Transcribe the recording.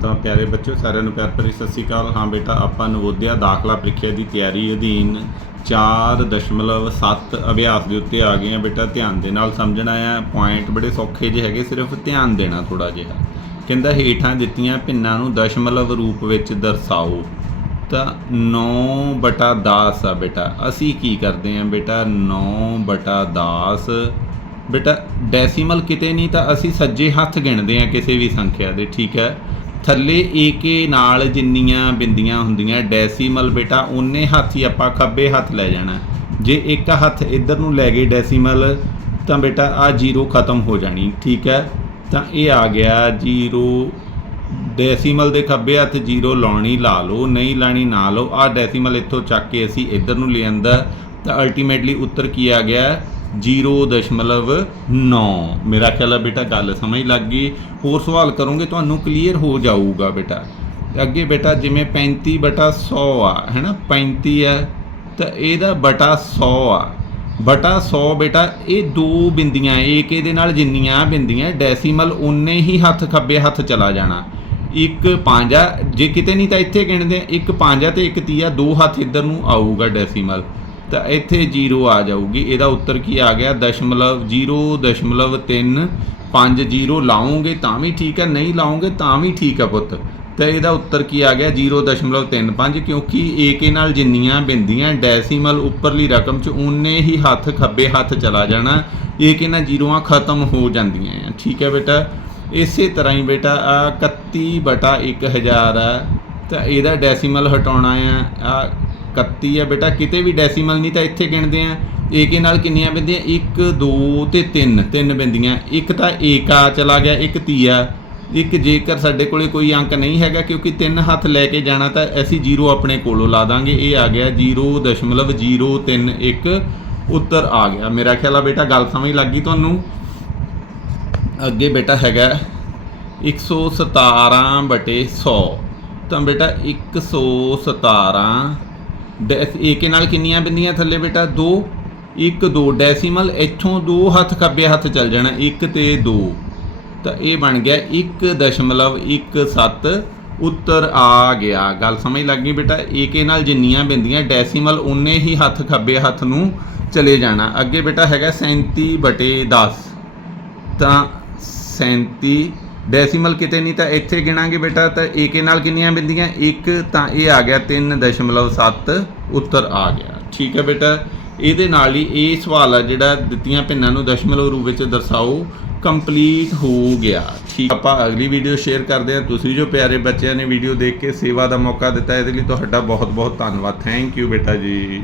ਤਾਂ ਪਿਆਰੇ ਬੱਚਿਓ, ਸਾਰਿਆਂ ਨੂੰ ਪਿਆਰ ਭਰੀ ਸਤਿ ਸ਼੍ਰੀ ਅਕਾਲ। ਹਾਂ ਬੇਟਾ, ਆਪਾਂ ਨਵੋਦਿਆ ਦਾਖਲਾ ਪ੍ਰੀਖਿਆ ਦੀ ਤਿਆਰੀ ਅਧੀਨ 4.7 ਅਭਿਆਸ ਦੇ ਉੱਤੇ ਆ ਗਏ ਆ ਬੇਟਾ। ਧਿਆਨ ਦੇ ਨਾਲ ਸਮਝਣਾ ਆ। ਪੁਆਇੰਟ ਬੜੇ ਸੌਖੇ ਜਿਹੇ ਹੈਗੇ, ਸਿਰਫ ਧਿਆਨ ਦੇਣਾ ਥੋੜਾ ਜਿਹਾ। ਕਹਿੰਦਾ ਹੇਠਾਂ ਦਿੱਤੀਆਂ ਭਿੰਨਾਂ ਨੂੰ ਦਸ਼ਮਲਵ ਰੂਪ ਵਿੱਚ ਦਰਸਾਓ। ਤਾਂ 9 ਬਟਾ 10 ਆ ਬੇਟਾ। ਅਸੀਂ ਕੀ ਕਰਦੇ ਆ ਬੇਟਾ? 9 ਬਟਾ 10 ਬੇਟਾ, ਡੈਸੀਮਲ ਕਿਤੇ ਨਹੀਂ ਤਾਂ ਅਸੀਂ ਸੱਜੇ ਹੱਥ ਗਿਣਦੇ ਆ ਕਿਸੇ ਵੀ ਸੰਖਿਆ ਦੇ, ਠੀਕ ਹੈ? ਥੱਲੇ ਏਕੇ ਨਾਲ ਜਿੰਨੀਆਂ ਬਿੰਦੀਆਂ ਹੁੰਦੀਆਂ, ਡੈਸੀਮਲ ਬੇਟਾ ਉਨੇ ਹੱਥ ਹੀ ਆਪਾਂ ਖੱਬੇ ਹੱਥ ਲੈ ਜਾਣਾ। ਜੇ ਇੱਕ ਹੱਥ ਇੱਧਰ ਨੂੰ ਲੈ ਗਏ ਡੈਸੀਮਲ, ਤਾਂ ਬੇਟਾ ਆ ਜ਼ੀਰੋ ਖਤਮ ਹੋ ਜਾਣੀ, ਠੀਕ ਹੈ? ਤਾਂ ਇਹ ਆ ਗਿਆ ਜ਼ੀਰੋ। ਡੈਸੀਮਲ ਦੇ ਖੱਬੇ ਹੱਥ ਜ਼ੀਰੋ ਲਾਉਣੀ ਲਾ ਲਓ, ਨਹੀਂ ਲਾਣੀ ਨਾ ਲਓ। ਆ ਡੈਸੀਮਲ ਇੱਥੋਂ ਚੱਕ ਕੇ ਅਸੀਂ ਇੱਧਰ ਨੂੰ ਲਿਆਂਦਾ। ਤਾਂ ਅਲਟੀਮੇਟਲੀ ਉੱਤਰ ਕੀ ਆ ਗਿਆ? 0.9 ਮੇਰਾ ਖਿਆਲ ਹੈ ਬੇਟਾ, ਗੱਲ ਸਮਝ ਲੱਗ ਗਈ। ਹੋਰ ਸਵਾਲ ਕਰੋਗੇ, ਤੁਹਾਨੂੰ ਕਲੀਅਰ ਹੋ ਜਾਊਗਾ ਬੇਟਾ। ਅੱਗੇ ਬੇਟਾ, ਜਿਵੇਂ 35 ਬਟਾ 100 ਆ, ਹੈਨਾ? 35 ਆ, ਤਾਂ ਇਹਦਾ ਬਟਾ 100 ਆ। ਬਟਾ 100 ਬੇਟਾ, ਇਹ ਦੋ ਬਿੰਦੀਆਂ ਏਕ ਇਹਦੇ ਨਾਲ ਜਿੰਨੀਆਂ ਬਿੰਦੀਆਂ, ਡੈਸੀਮਲ ਉਨੇ ਹੀ ਹੱਥ ਖੱਬੇ ਹੱਥ ਚਲਾ ਜਾਣਾ। ਇੱਕ ਪੰਜਾ ਜੇ ਕਿਤੇ ਨਹੀਂ ਤਾਂ ਇੱਥੇ ਗਿਣਦੇ ਆ। ਇੱਕ ਪੰਜਾ ਤੇ ਇੱਕ ਤੀਆ ਦੋ ਹੱਥ ਇੱਧਰ ਨੂੰ ਆਊਗਾ ਡੈਸੀਮਲ। ਤਾਂ ਇੱਥੇ 0 ਆ ਜਾਊਗੀ। ਇਹਦਾ ਉੱਤਰ ਕੀ ਆ ਗਿਆ? ਦਸ਼ਮਲਵ 0.3 5 0 ਲਾਉਂਗੇ ਤਾਂ ਵੀ ਠੀਕ ਹੈ, ਨਹੀਂ ਲਾਉਂਗੇ ਤਾਂ ਵੀ ਠੀਕ ਹੈ ਪੁੱਤ। ਤਾਂ ਇਹਦਾ ਉੱਤਰ ਕੀ ਆ ਗਿਆ? 0.35 ਕਿਉਂਕਿ ਏਕੇ ਨਾਲ ਜਿੰਨੀਆਂ ਬਿੰਦੀਆਂ, ਡੈਸੀਮਲ ਉੱਪਰਲੀ ਰਕਮ ਚ ਉਨੇ ਹੀ ਹੱਥ ਖੱਬੇ ਹੱਥ ਚਲਾ ਜਾਣਾ। ਏਕੇ ਨਾਲ ਜ਼ੀਰੋਆਂ ਖਤਮ ਹੋ ਜਾਂਦੀਆਂ ਆ। ਠੀਕ ਹੈ ਬੇਟਾ? ਇਸੇ ਤਰ੍ਹਾਂ ਹੀ ਬੇਟਾ, ਆ 31 ਬਟਾ 1000 ਆ। ਤਾਂ ਇਹਦਾ ਡੈਸੀਮਲ ਹਟਾਉਣਾ ਆ 31 ਆ ਬੇਟਾ, ਕਿਤੇ ਵੀ ਡੈਸੀਮਲ ਨਹੀਂ ਤਾਂ ਇੱਥੇ ਗਿਣਦੇ ਆ। ਏਕੇ ਨਾਲ ਕਿੰਨੀਆਂ ਬਿੰਦੀਆਂ 1 2 ਤੇ 3 ਤਿੰਨ ਬਿੰਦੀਆਂ ਇੱਕ ਤਾਂ ਏਕਾ ਚਲਾ ਗਿਆ, ਇੱਕ ਤੀਆ ਇੱਕ ਜੇਕਰ ਸਾਡੇ ਕੋਲੇ ਕੋਈ ਅੰਕ ਨਹੀਂ ਹੈਗਾ, ਕਿਉਂਕਿ ਤਿੰਨ ਹੱਥ ਲੈ ਕੇ ਜਾਣਾ ਤਾਂ ਅਸੀਂ 0 ਆਪਣੇ ਕੋਲੋਂ ਲਾ ਦਾਂਗੇ। ਇਹ ਆ ਗਿਆ 0.031 ਉੱਤਰ ਆ ਗਿਆ। ਮੇਰਾ ਖਿਆਲ ਆ ਬੇਟਾ, ਗੱਲ ਸਮਝ ਲੱਗ ਗਈ ਤੁਹਾਨੂੰ? ਅੱਗੇ ਬੇਟਾ ਹੈਗਾ 117 ਬਟੇ 100 ਤਾਂ ਬੇਟਾ 117 ਡੈਸ ਏਕੇ ਨਾਲ ਕਿੰਨੀਆਂ ਬਿੰਦੀਆਂ ਥੱਲੇ ਬੇਟਾ? 2 1 2 ਡੈਸੀਮਲ ਇੱਥੋਂ ਦੋ ਹੱਥ ਖੱਬੇ ਹੱਥ ਚੱਲ ਜਾਣਾ। 1 ਤੇ 2 ਤਾਂ ਇਹ ਬਣ ਗਿਆ 1.17 ਉੱਤਰ ਆ ਗਿਆ। ਗੱਲ ਸਮਝ ਲੱਗ ਗਈ ਬੇਟਾ? ਏਕੇ ਨਾਲ ਜਿੰਨੀਆਂ ਬਿੰਦੀਆਂ, ਡੈਸੀਮਲ ਉਨੇ ਹੀ ਹੱਥ ਖੱਬੇ ਹੱਥ ਨੂੰ ਚਲੇ ਜਾਣਾ। ਅੱਗੇ ਬੇਟਾ ਹੈਗਾ 37 ਬਟੇ 10 ਤਾਂ 37 ਡੈਸੀਮਲ ਕਿਤੇ ਨਹੀਂ ਤਾਂ ਇੱਥੇ ਗਿਣਾਂਗੇ ਬੇਟਾ, ਤਾਂ ਏਕੇ ਨਾਲ ਕਿੰਨੀਆਂ ਬਿੰਦੀਆਂ? ਇੱਕ ਤਾਂ ਇਹ ਆ ਗਿਆ 3.7 ਉੱਤਰ ਆ ਗਿਆ। ਠੀਕ ਹੈ ਬੇਟਾ, ਇਹਦੇ ਨਾਲ ਹੀ ਇਹ ਸਵਾਲ ਆ ਜਿਹੜਾ ਦਿੱਤੀਆਂ ਭਿੰਨਾਂ ਨੂੰ ਦਸ਼ਮਲਵ ਰੂਪ ਵਿੱਚ ਦਰਸਾਓ, ਕੰਪਲੀਟ ਹੋ ਗਿਆ। ਠੀਕ, ਆਪਾਂ ਅਗਲੀ ਵੀਡੀਓ ਸ਼ੇਅਰ ਕਰਦੇ ਹਾਂ। ਤੁਸੀਂ ਜੋ ਪਿਆਰੇ ਬੱਚਿਆਂ ਨੇ ਵੀਡੀਓ ਦੇਖ ਕੇ ਸੇਵਾ ਦਾ ਮੌਕਾ ਦਿੱਤਾ, ਇਹਦੇ ਲਈ ਤੁਹਾਡਾ ਬਹੁਤ ਬਹੁਤ ਧੰਨਵਾਦ। ਥੈਂਕ ਯੂ ਬੇਟਾ ਜੀ।